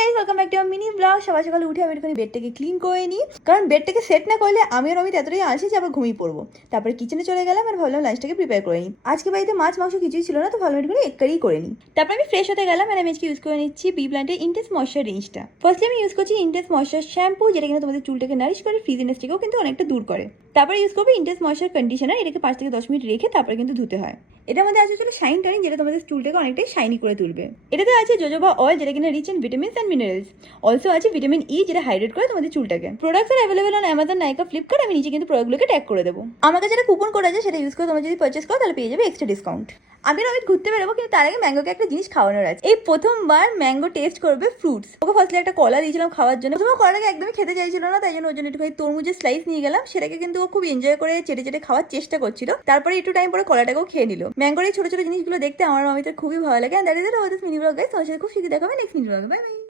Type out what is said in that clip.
Guys, welcome back to our mini blog. সকাল সকাল উঠে আমি একটুখানি বেডটাকে ক্লিন করে নিই, কারণ বেডটাকে সেট না করলে আমি আর অমিত এতটাই আলসি যে আবার ঘুমিয়ে পড়বো। তারপরে কিচেনে চলে গেলাম আর ভাবলাম লাঞ্চটাকে প্রিপেয়ার করে নিই। আজকে বাড়িতে মাছ মাংস কিছুই ছিল না, তো ভালো একটুখানি এগ কারি করে নিই। তারপর আমি ফ্রেশ হতে গেলাম আর আমি আজকে ইউজ করে নিচ্ছি বি প্ল্যান্টের ইন্টেন্স ময়েশ্চার রেঞ্জটা। ফার্স্টলি আমি ইউজ করছি ইন্টেন্স ময়েশ্চার শ্যাম্পু, যেটা কিন্তু তোমাদের চুলটাকে নারিশ করে, ফ্রিজিনেস থেকেও কিন্তু অনেকটা দূর করে। তারপরে ইউজ করবো ইন্টেন্স ময়েশ্চার কন্ডিশনার, এটাকে 5 থেকে 10 মিনিট রেখে তারপরে কিন্তু ধুতে হয়। এটার মধ্যে আছে ছিল শাইন টনিক, যেটা তোমাদের চুলটাকে অনেকটাই শাইনি করে তুলবে। এটাতে আছে জোজোবা অয়েল, যেটা কিনা rich in vitamins and minerals. Also আছে ভিটামিন ই, যেটা হাইড্রেট করে তোমাদের চুলটাকে। Products are available on Amazon, Nykaa, Flipkart. আমি নিচে কিন্তু প্রোডাক্টগুলোকে ট্যাগ করে দেবো। আমার কাছে একটা কুপন কোড আছে, সেটা ইউজ করে তোমরা যদি পারচেস করো তাহলে পেয়ে যাবে এক্সট্রা ডিসকাউন্ট। আমি অমিত ঘুরতে বেরোবো, কিন্তু তার আগে ম্যাঙ্গোকে একটা জিনিস খাওয়ানোর আছে। এই প্রথমবার ম্যাঙ্গো টেস্ট করবে ফ্রুটস। ওকে ফার্স্টলি একটা কলা দিয়েছিলাম খাওয়ার জন্য। প্রথমে কলাটাকে একদমই খেতে চাইছিল না, তাই জন্য ওর জন্য একটুখানি তরমুজের স্লাইস নিয়ে গেলাম। সেটাকে কিন্তু ও খুব এনজয় করে চেটে চেটে খাওয়ার চেষ্টা করছিল। তারপরে একটু টাইম পরে কলাটাকেও খেয়ে নিল। ম্যাঙ্গোর এই ছোট ছোট জিনিসগুলো দেখতে আমার অমিতের খুবই ভালো লাগে। That is it for this mini blog guys. তোমার সাথে খুব শীঘ্রই দেখা হবে নেক্সট মিনি ব্লগে। Bye bye.